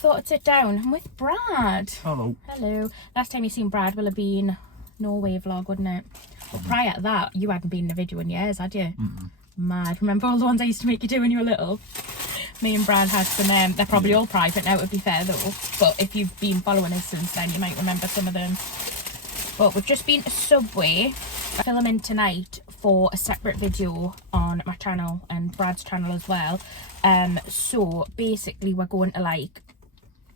Thought I'd sit down. I'm with Brad. Hello. Hello. Last time you seen Brad will have been Norway vlog, wouldn't it? But prior to that, you hadn't been in a video in years, had you? Mad. Remember all the ones I used to make you do when you were little? Me and Brad had some, they're probably all private now, to be fair though. But if you've been following us since then, you might remember some of them. But we've just been to Subway. I'm filming tonight for a separate video on my channel and Brad's channel as well. So basically we're going to like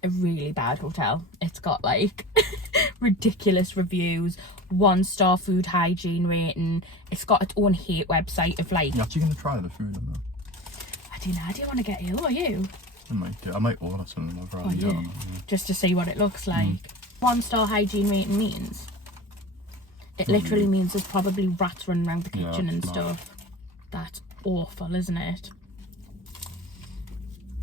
a really bad hotel. It's got like ridiculous reviews, 1-star food hygiene rating. It's got its own hate website of like... You're actually going to try the food in there? I don't know, do you want to get ill, or you? I might do. I might order something over Oh, yeah. Just to see what it looks like. 1-star hygiene rating means? It literally means there's probably rats running around the kitchen and stuff. That's awful, isn't it?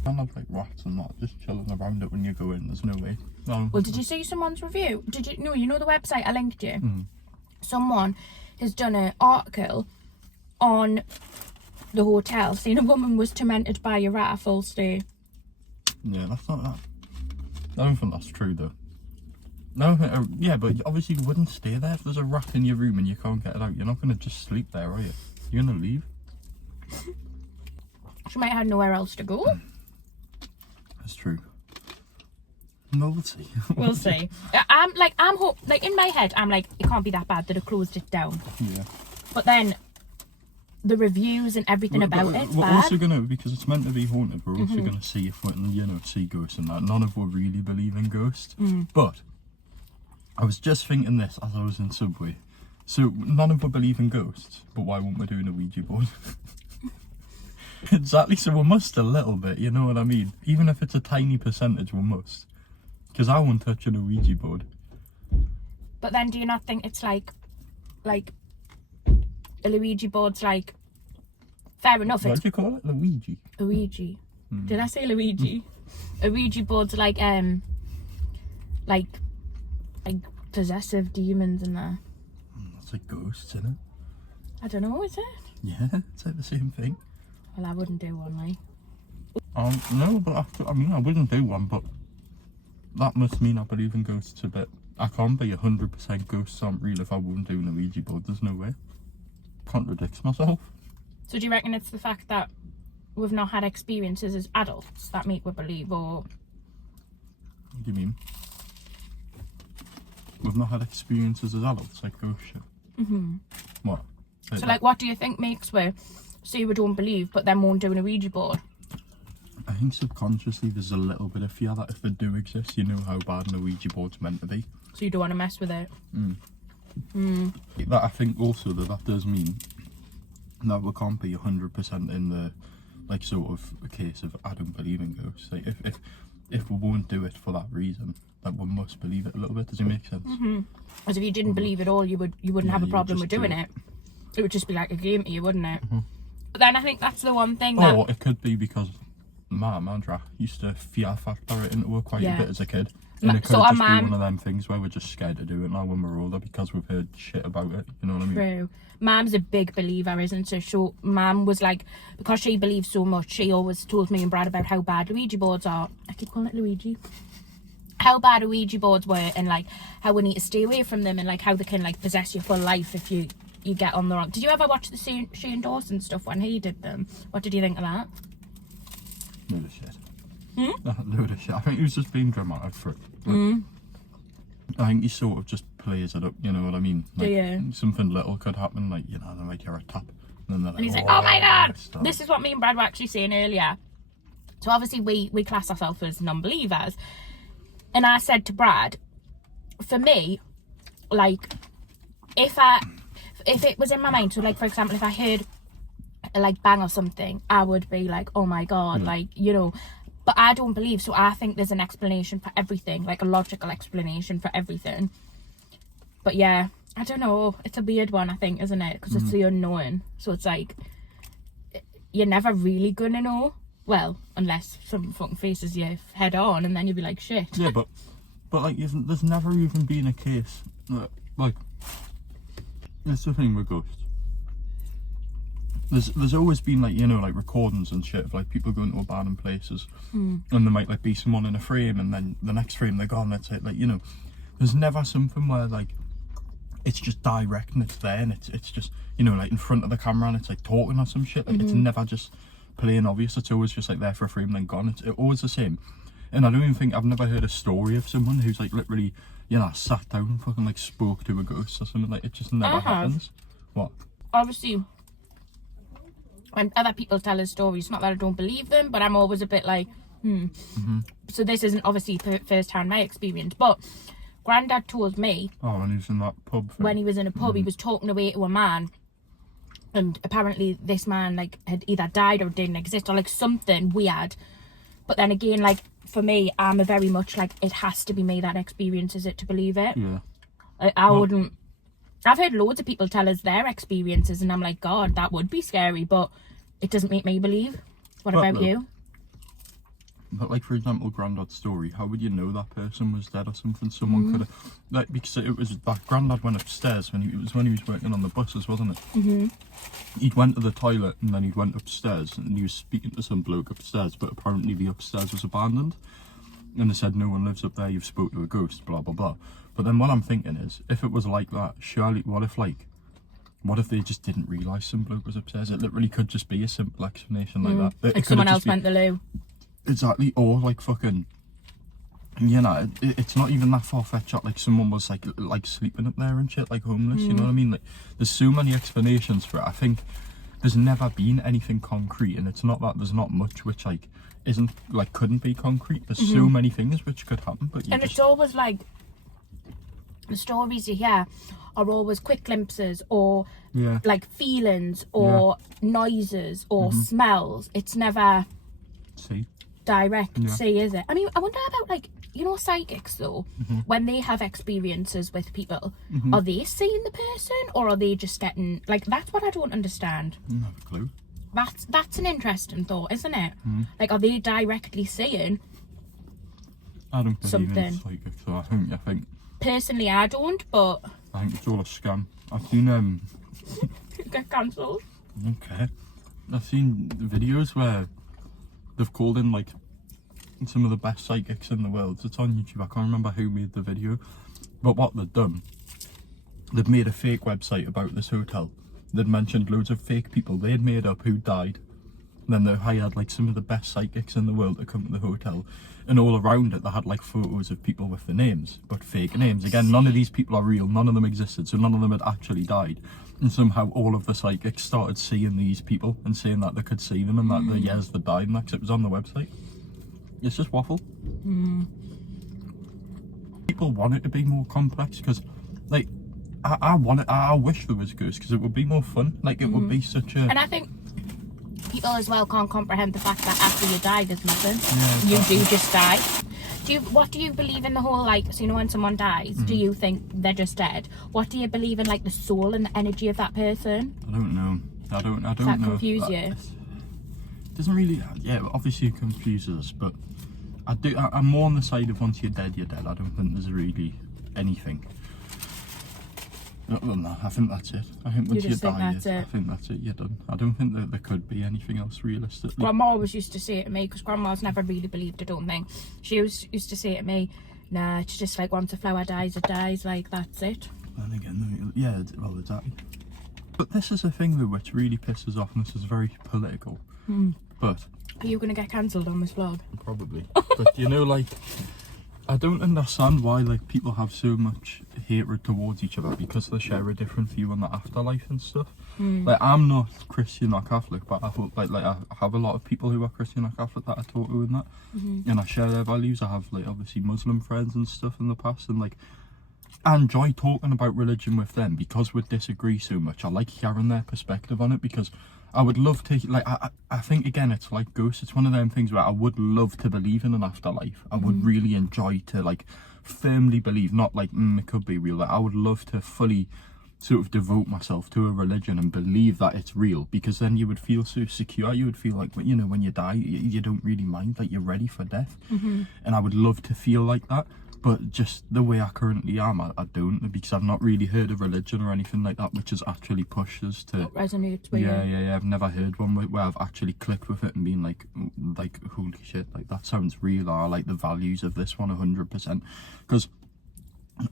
I can't have like rats and that just chilling around it when you go in. There's no way. No. Well, did you see someone's review? Did you know? You know the website I linked you. Someone has done an article on the hotel saying a woman was tormented by a rat full stay. Yeah, that's not that. I don't think that's true though. No, yeah, but obviously you wouldn't stay there if there's a rat in your room and you can't get it out. You're not going to just sleep there, are you? You're going to leave. She might have nowhere else to go. That's true. No, we'll see. We'll see. I'm in my head, I'm like, it can't be that bad that it closed it down. Yeah. But then the reviews and everything about it's we're bad. also gonna, because it's meant to be haunted, we're also gonna see if we can, you know, see ghosts and that. None of us really believe in ghosts, but I was just thinking this as I was in Subway. So none of us believe in ghosts, but why won't we doing a Ouija board? Exactly. So we must a little bit. You know what I mean? Even if it's a tiny percentage, we must. Because I won't touch a Ouija board. But then, do you not think it's like a Ouija board's like fair enough? What do you call it? Luigi. Ouija. Did I say Luigi? A Ouija board's like possessive demons in there. That's like ghosts, isn't it? I don't know, is it? Yeah, it's like the same thing. Well, I wouldn't do one, like. No, but I mean, I wouldn't do one, but that must mean I believe in ghosts a bit. I can't be 100% ghosts aren't real if I wouldn't do an Ouija board. There's no way. Contradicts myself. So do you reckon it's the fact that we've not had experiences as adults that make we believe, or... What do you mean? We've not had experiences as adults, like ghost shit? What? So like, what do you think makes we say we don't believe but then won't do an Ouija board? I think subconsciously there's a little bit of fear that if they do exist, you know how bad an Ouija board's meant to be. So you don't want to mess with it? That I think also that does mean that we can't be 100% in the like sort of a case of I don't believe in ghosts. Like if we won't do it for that reason, that we must believe it a little bit. Does it make sense? As if you didn't believe at all, you wouldn't have a problem with doing it. It would just be like a game to you, wouldn't it? But then I think that's the one thing that... Or it could be because my Mandra used to fear factor it into her quite a bit as a kid. And it could just be one of them things where we're just scared to do it now when we're older because we've heard shit about it. You know what I mean? True. Mum's a big believer, isn't she? So Mum was like, because she believes so much, she always told me and Brad about how bad Ouija boards are. I keep calling it Luigi. How bad Ouija boards were, and like how we need to stay away from them, and like how they can like possess you for life if you get on the wrong... Did you ever watch the Shane Dawson stuff when he did them? What did you think of that? Load of shit. Load of shit. I think he was just being dramatic for it. I think he sort of just plays it up, you know what I mean? Like, something little could happen, like, you know, they might hear a tap, and then they're like, and he's like, oh my god! This is what me and Brad were actually saying earlier. So obviously we class ourselves as non-believers. And I said to Brad, for me, like, if it was in my mind, so like, for example, if I heard a like bang or something, I would be like, oh my god, like, you know. But I don't believe, so I think there's an explanation for everything, like a logical explanation for everything. But yeah, I don't know, it's a weird one, I think, isn't it? Because it's the unknown. So it's like, you're never really gonna know. Well, unless someone fucking faces you head on, and then you'll be like, shit. Yeah, but like, there's never even been a case that, like, it's the thing with ghosts. there's always been like, you know, like recordings and shit of like people going to abandoned places, and there might like be someone in a frame, and then the next frame they're gone. That's it. Like, you know, there's never something where like it's just direct and it's there, and it's just, you know, like in front of the camera and it's like talking or some shit. Like it's never just plain obvious. It's always just like there for a frame then gone. It's always the same. And I don't even think I've never heard a story of someone who's like literally, you know, sat down and fucking like spoke to a ghost or something. Like it just never happens. What? Obviously, when other people tell us stories, not that I don't believe them, but I'm always a bit like, So this isn't obviously first-hand my experience, but Grandad told me. Oh, when he was in that pub thing. When he was in a pub, he was talking away to a man, and apparently this man like had either died or didn't exist or like something weird. But then again, like for me, I'm a very much like it has to be me that experiences it to believe it. Yeah. I wouldn't. I've heard loads of people tell us their experiences, and I'm like, God, that would be scary, but it doesn't make me believe. What about you? But like, for example, Grandad's story, how would you know that person was dead or something? Someone could have, like, because it was that Grandad went upstairs when he was working on the buses, wasn't it? He'd went to the toilet and then he went upstairs and he was speaking to some bloke upstairs, but apparently the upstairs was abandoned. And they said, no one lives up there, you've spoke to a ghost, blah, blah, blah. But then what I'm thinking is, if it was like that, surely, what if they just didn't realise some bloke was upstairs? It literally could just be a simple explanation like that. Like someone else went to the loo. Exactly, or like fucking, you know, it's not even that far-fetched. Like someone was like sleeping up there and shit, like homeless, you know what I mean? Like there's so many explanations for it. I think there's never been anything concrete, and it's not that there's not much which like isn't like couldn't be concrete. There's so many things which could happen, but and it's always like the stories you hear are always quick glimpses or like feelings or noises or smells. It's never direct see, is it? I mean, I wonder about like, you know, psychics though, when they have experiences with people, are they seeing the person or are they just getting like, that's what I don't understand. I have a clue. That's an interesting thought, isn't it? Like, are they directly seeing I don't believe something? in psychics, so I think Personally, I don't, but I think it's all a scam. I've seen get cancelled. Okay. I've seen videos where they've called in like some of the best psychics in the world. It's on YouTube. I can't remember who made the video, but what they've done, they've made a fake website about this hotel. They'd mentioned loads of fake people they'd made up who died. And then they hired like some of the best psychics in the world to come to the hotel, and all around it they had like photos of people with the names, but fake names. Again, none of these people are real, none of them existed, so none of them had actually died. And somehow all of the psychics started seeing these people and saying that they could see them and that the years they died, and that it was on the website. It's just waffle. People want it to be more complex because, like, I want it. I wish there was ghosts because it would be more fun. Like, it would be such a. And I think people as well can't comprehend the fact that after you die, there's nothing. Yeah, exactly. You do just die. What do you believe in the whole, like, so you know when someone dies, do you think they're just dead? What do you believe in, like, the soul and the energy of that person? I don't know. I don't Does know. that confuse you? It doesn't really. Yeah, obviously it confuses us, but I'm more on the side of once you're dead, you're dead. I don't think there's really anything. Well, no, I think that's it. I think once you die, I think that's it, you're done. I don't think that there could be anything else realistically. Grandma always used to say it to me, because Grandma's never really believed, I don't think. She used to say to me, nah, it's just like once a flower dies, it dies, like that's it. And again, yeah, well, exactly. But this is a thing though which really pisses off, and this is very political. But are you going to get cancelled on this vlog? Probably. But you know, like, I don't understand why like people have so much hatred towards each other because they share a different view on the afterlife and stuff. Like, I'm not Christian or Catholic, but I hope like I have a lot of people who are Christian or Catholic that I talk to and that, and I share their values. I have like obviously Muslim friends and stuff in the past, and like I enjoy talking about religion with them because we disagree so much. I like hearing their perspective on it because I would love to, like, I think again it's like ghosts. It's one of them things where I would love to believe in an afterlife. I would really enjoy to like firmly believe, not like it could be real. Like, I would love to fully sort of devote myself to a religion and believe that it's real, because then you would feel so secure. You would feel like, you know, when you die, you don't really mind, like you're ready for death. And I would love to feel like that. But just the way I currently am, I don't, because I've not really heard of religion or anything like that which has actually pushed us to... What resonates with you? Yeah, I've never heard one where I've actually clicked with it and been like, holy shit, like that sounds real, or I like the values of this one 100%. Because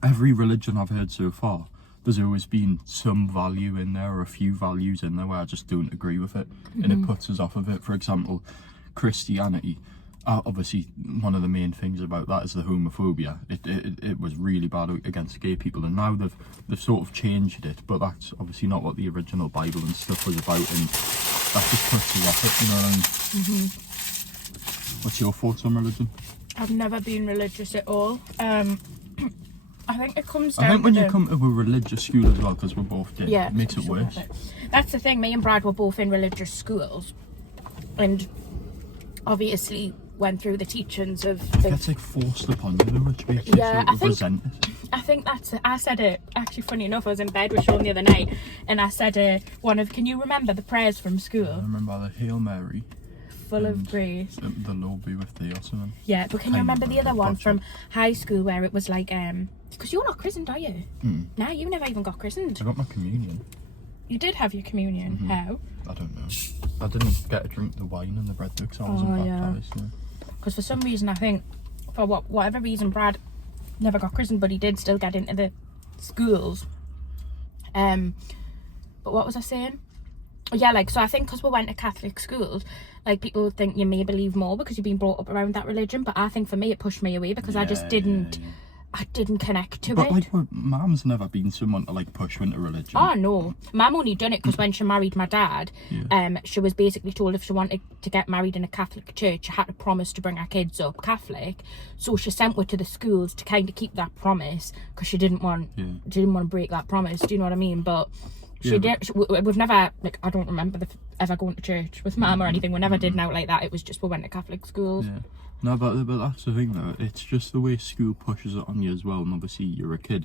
every religion I've heard so far, there's always been some value in there, or a few values in there where I just don't agree with it, and it puts us off of it. For example, Christianity, obviously one of the main things about that is the homophobia. It was really bad against gay people, and now they've sort of changed it, but that's obviously not what the original Bible and stuff was about, and that just puts us off it, you know what I mean? What's your thoughts on religion? I've never been religious at all. I think it comes down I think when to you come to a religious school as well, because we're both gay, it makes it worse. That's the thing, me and Brad were both in religious schools, and obviously went through the teachings of... It gets like forced upon you, which makes you sort of resent it. I think that's it. I said it, actually funny enough, I was in bed with Sean the other night, and I said can you remember the prayers from school? I remember the Hail Mary. Full of grace. The Lord be with thee or something. Yeah, but can you remember the other one from high school where it was like, because you're not christened, are you? No, you never even got christened. I got my communion. You did have your communion. How? I don't know. I didn't get to drink the wine and the bread though, because I wasn't baptised. Yeah. Because for some reason, I think, for whatever reason, Brad never got christened, but he did still get into the schools. But what was I saying? Yeah, like, so I think because we went to Catholic schools, like, people would think you may believe more because you've been brought up around that religion, but I think for me it pushed me away because I just didn't connect to it. But like, Mum's never been someone to like push you into religion. Oh no, Mum only done it because when she married my dad, she was basically told if she wanted to get married in a Catholic church, she had to promise to bring her kids up Catholic. So she sent her to the schools to kind of keep that promise because she didn't want to break that promise. Do you know what I mean? But we've never, like, I don't remember ever going to church with Mum or anything. We never did out like that. It was just we went to Catholic schools. Yeah. No, but that's the thing though. It's just the way school pushes it on you as well. And obviously you're a kid,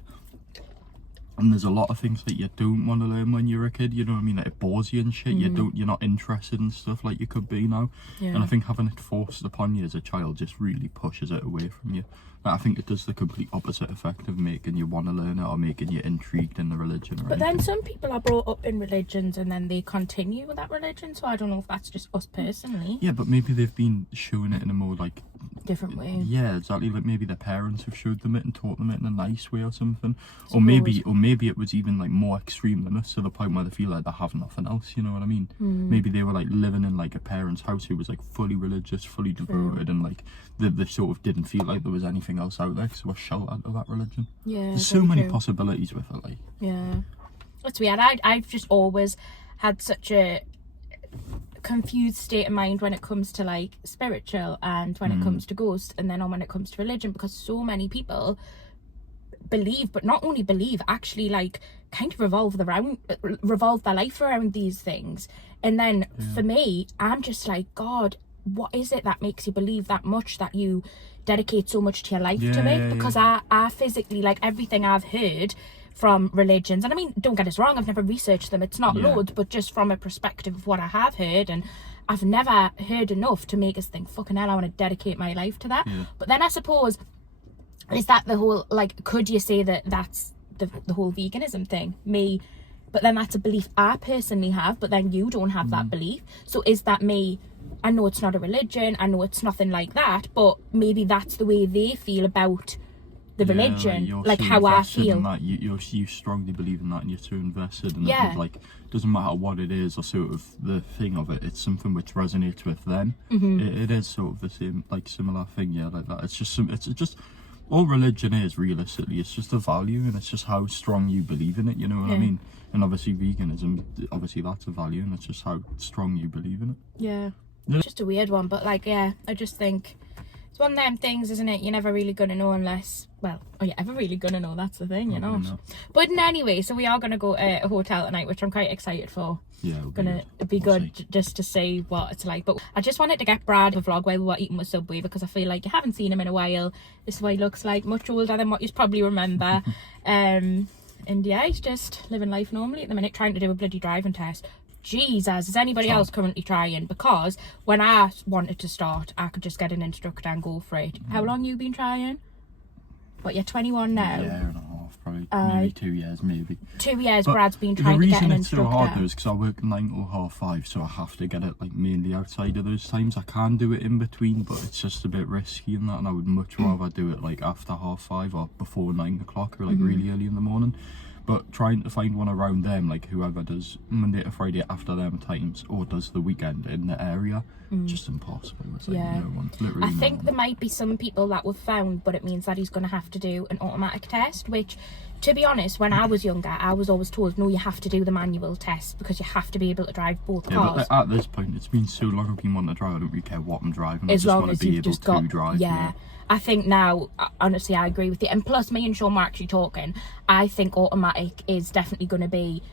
and there's a lot of things that you don't want to learn when you're a kid. You know what I mean? Like, it bores you and shit. You're not interested in stuff like you could be now. Yeah. And I think having it forced upon you as a child just really pushes it away from you. I think it does the complete opposite effect of making you want to learn it or making you intrigued in the religion. But then some people are brought up in religions and then they continue with that religion, so I don't know if that's just us personally. Yeah, but maybe they've been showing it in a more like different way. Yeah, exactly. Like maybe their parents have showed them it and taught them it in a nice way or something. Or maybe it was even like more extreme than us, to the point where they feel like they have nothing else, you know what I mean? Maybe they were like living in like a parent's house who was like fully religious, fully devoted, and like they sort of didn't feel like there was anything else out there because they were sheltered of that religion. Yeah, there's so many possibilities with it, like. Yeah, it's weird. I've just always had such a confused state of mind when it comes to like spiritual and when it comes to ghosts, and then when it comes to religion, because so many people believe, but not only believe, actually like kind of revolve their life around these things. And then for me, I'm just like, God, what is it that makes you believe that much, that you dedicate so much to your life to it? Because I physically, like, everything I've heard from religions, and I mean, don't get us wrong, I've never researched them, it's not loads, but just from a perspective of what I have heard, and I've never heard enough to make us think, fucking hell, I want to dedicate my life to that. But then I suppose, is that the whole, like, could you say that that's the whole veganism thing? But then that's a belief I personally have, but then you don't have that belief. So is that me? I know it's not a religion, I know it's nothing like that, but maybe that's the way they feel about the religion, like how I feel. That you strongly believe in that, and you're so invested in it. Like, doesn't matter what it is or sort of the thing of it, it's something which resonates with them. It is sort of the same, like, similar thing, like that. It's just all religion is, realistically, it's just a value, and it's just how strong you believe in it, you know what I mean? And obviously veganism, obviously that's a value, and it's just how strong you believe in it. It's just a weird one, but like, I just think it's one of them things, isn't it? You're never really gonna know unless, well, are you ever really gonna know? That's the thing, you know. But anyway, so we are gonna go to a hotel tonight, which I'm quite excited for. Yeah, it'll be good just to see what it's like. But I just wanted to get Brad a vlog while we were eating with Subway, because I feel like you haven't seen him in a while. This is what he looks like, much older than what you probably remember. And yeah, he's just living life normally at the minute, trying to do a bloody driving test. Jesus, is anybody else currently trying? Because when I wanted to start, I could just get an instructor and go for it. How long you been trying? But you're 21 now. Year and a half, probably. Maybe 2 years, maybe. 2 years, But Brad's been trying to get an The reason it's so hard instructor. though is because I work 9 till 5:30, so I have to get it like mainly outside of those times. I can do it in between, but it's just a bit risky and that, and I would much rather do it like after 5:30 or before 9 o'clock or like really early in the morning. But trying to find one around them, like whoever does Monday to Friday after them times or does the weekend in the area, just impossible. It's like Yeah. no one, literally I no think one. there might be some people that we've found, but it means that he's going to have to do an automatic test, which, to be honest, when I was younger, I was always told, no, you have to do the manual test because you have to be able to drive both Yeah, cars. but at this point, it's been so long I've been wanting to drive, I don't really care what I'm driving. I As just long want as to be you've able just to got, drive. yeah. I think now, honestly, I agree with you. And plus, me and Sean were actually talking. I think automatic is definitely going to be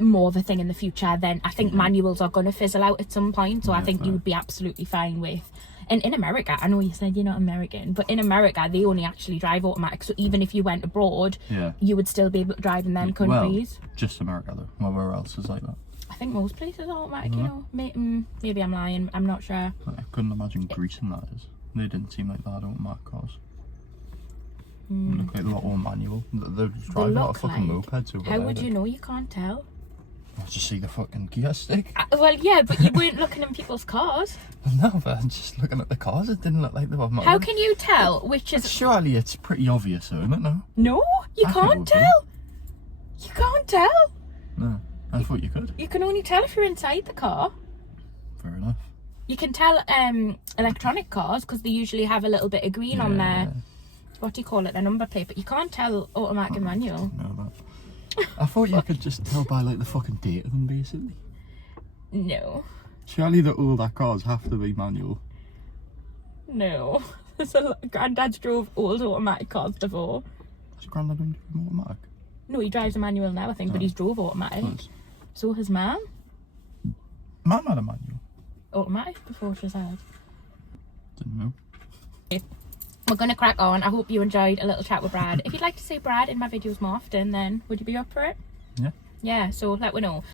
more of a thing in the future. Then I think manuals are going to fizzle out at some point. So I think you would be absolutely fine with. And in America, I know you said you're not American, but in America, they only actually drive automatic. So even if you went abroad, you would still be able to drive in them countries. Well, just America though. Well, where else is like that? I think most places are automatic, you know. Maybe I'm lying. I'm not sure. I couldn't imagine Greece and that is. They didn't seem like that automatic cars. They look like they were all manual. They're just driving like fucking mopeds over there. How would you know? You can't tell. I just see the fucking gear stick. Well, yeah, but you weren't looking in people's cars. No, but I'm just looking at the cars. It didn't look like they were manual. How can you tell which is... Surely it's pretty obvious, though, isn't it? No? No, you I think it can't would be. tell. You can't tell. No. I thought you could. You can only tell if you're inside the car. Fair enough. You can tell electronic cars because they usually have a little bit of green on their... What do you call it? Their number plate. But you can't tell automatic and manual. No, that. I thought you could just tell by like the fucking date of them, basically. No. Surely the older cars have to be manual. No. So Granddad's drove old automatic cars before. Does Grandad only do automatic? No, he drives a manual now, I think, but he's drove automatic. Does. So has Mum. Mum had a manual. Automatic before she said. Didn't know. We're going to crack on. I hope you enjoyed a little chat with Brad. If you'd like to see Brad in my videos more often, then would you be up for it? Yeah. Yeah, so let me know.